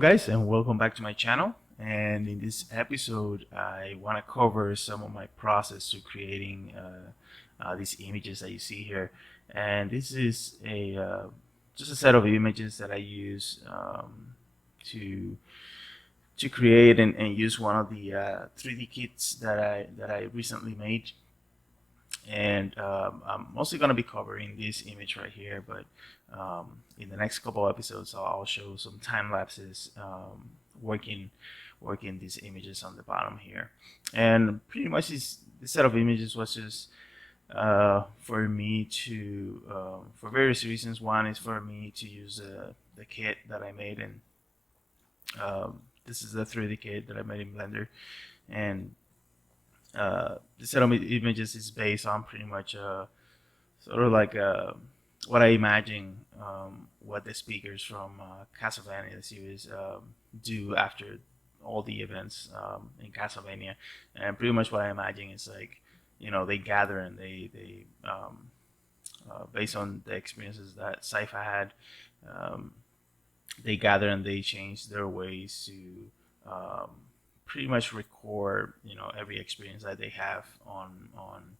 guys, and welcome back to my channel. And in this episode I want to cover some of my process to creating these images that you see here. And this is a just a set of images that I use to create and use one of the 3D kits that I recently made. And I'm mostly going to be covering this image right here, but in the next couple episodes I'll show some time lapses working these images on the bottom here. And pretty much this set of images was just for me to for various reasons. One is for me to use the kit that I made, and this is the 3D kit that I made in Blender. And the set of images is based on pretty much sort of like what I imagine what the speakers from Castlevania, the series, do after all the events in Castlevania. And pretty much what I imagine is like, they gather and they based on the experiences that Sci-Fi had, they gather and they change their ways to pretty much record every experience that they have on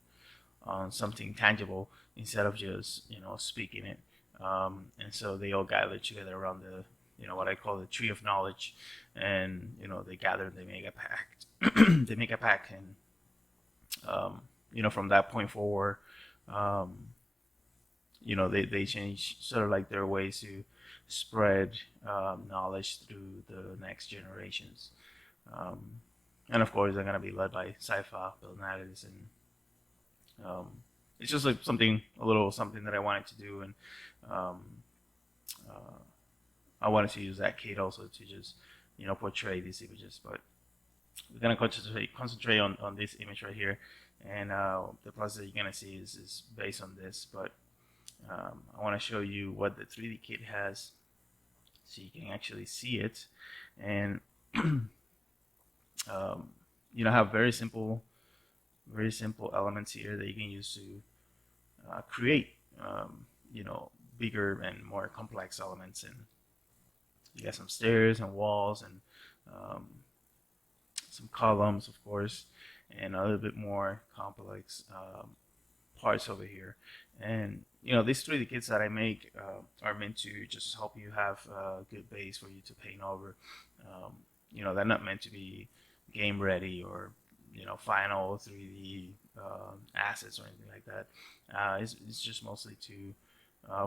something tangible, instead of just speaking it. And so they all gather together around the what I call the tree of knowledge. And they gather, they make a pact. They make a pact, and from that point forward, they change sort of like their ways to spread knowledge through the next generations. And of course, they're gonna be led by Sci-Fi, Bill Natters, and it's just like a little something that I wanted to do. And I wanted to use that kit also to just portray these images. But we're gonna concentrate on this image right here, and the process that you're gonna see is based on this. But I want to show you what the 3D kit has, so you can actually see it. And have very simple elements here that you can use to create bigger and more complex elements. And you got some stairs and walls and some columns, of course, and a little bit more complex parts over here. And these 3D kits that I make are meant to just help you have a good base for you to paint over. They're not meant to be game ready or final 3D assets or anything like that. It's just mostly to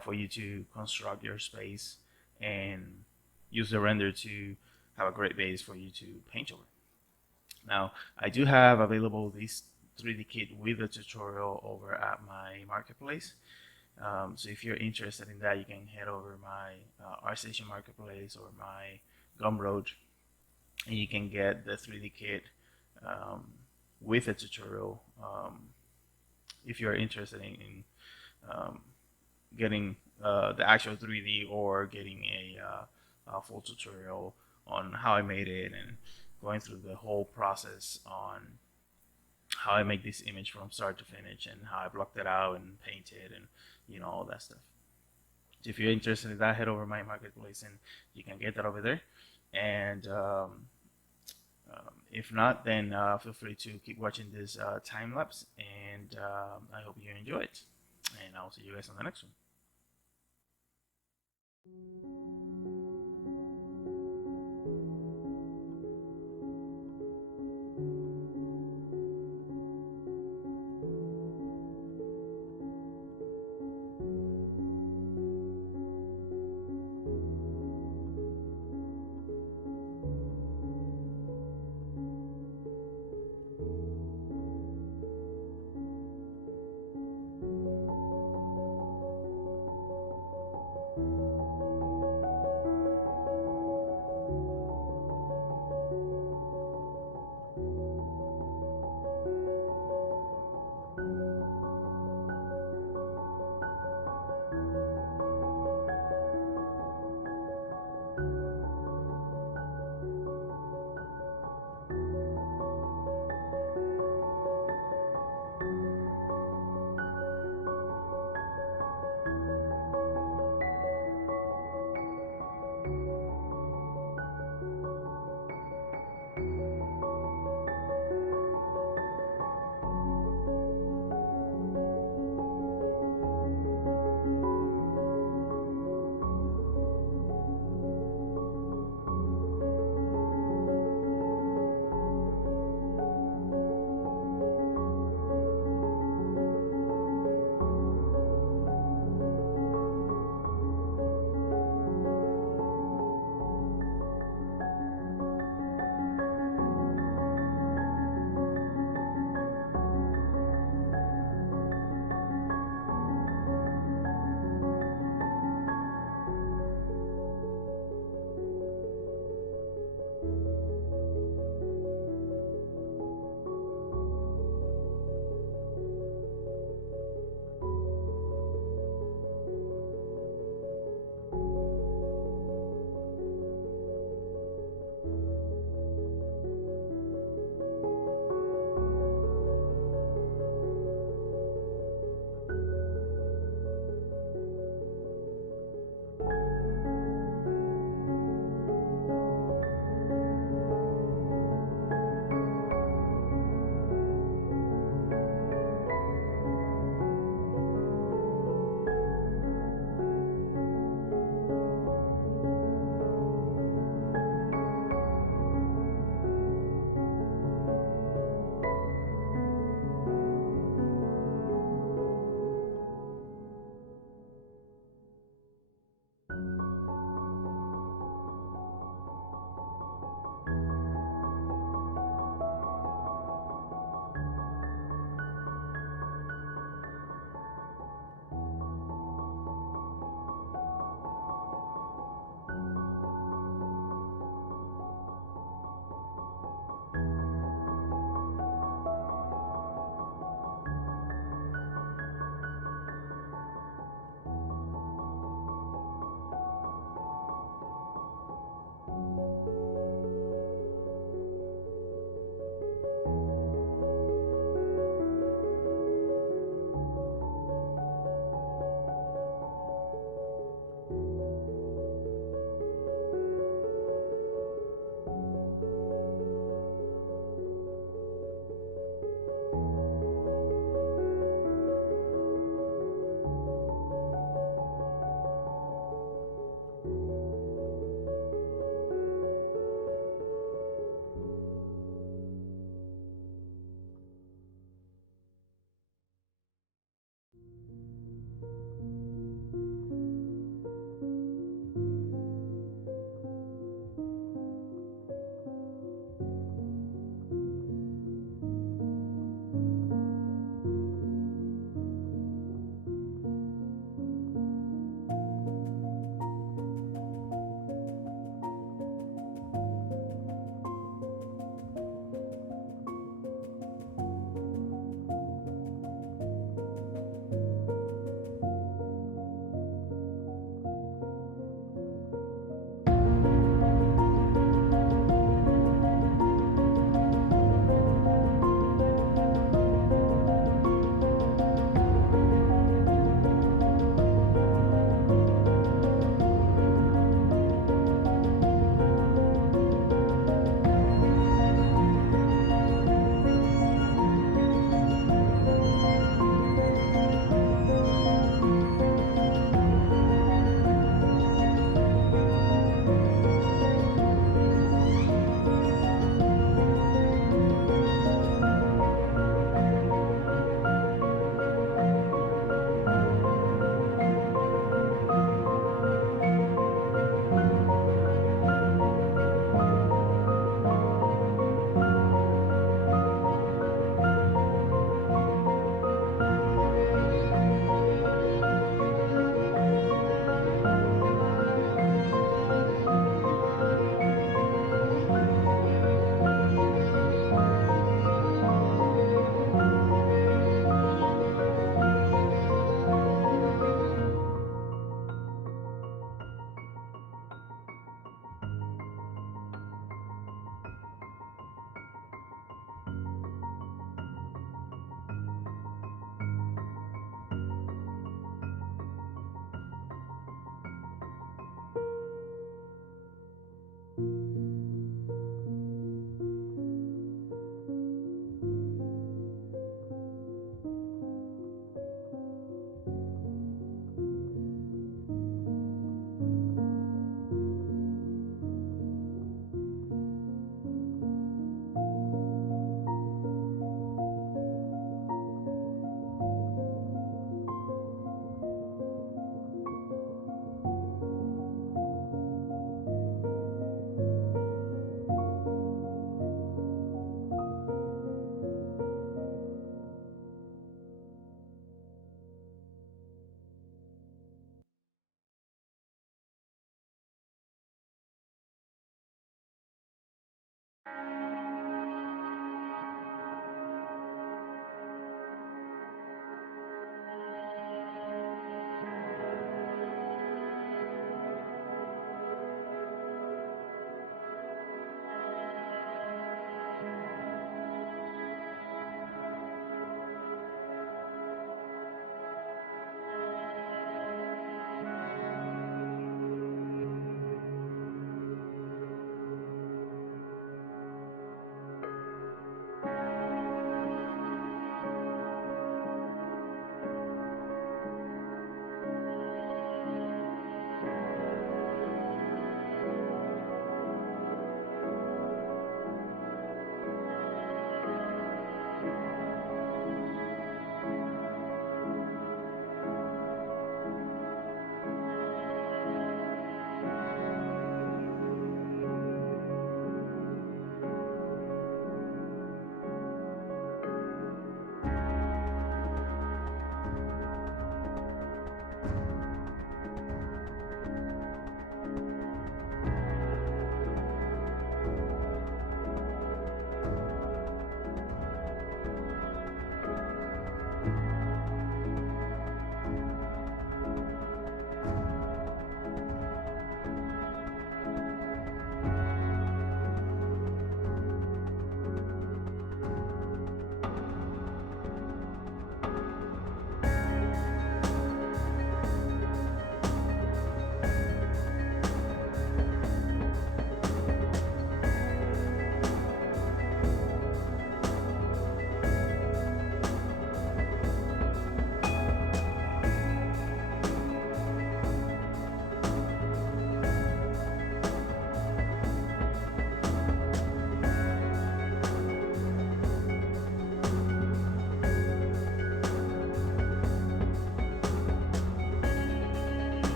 for you to construct your space and use the render to have a great base for you to paint over. Now, I do have available this 3D kit with a tutorial over at my marketplace. So if you're interested in that, you can head over my ArtStation marketplace or my GUMROAD, and you can get the 3D kit with a tutorial if you're interested in getting the actual 3D, or getting a full tutorial on how I made it and going through the whole process on how I make this image from start to finish, and how I blocked it out and painted and all that stuff. So if you're interested in that, head over my marketplace and you can get that over there. And if not, then feel free to keep watching this time lapse, and I hope you enjoy it. And I'll see you guys on the next one.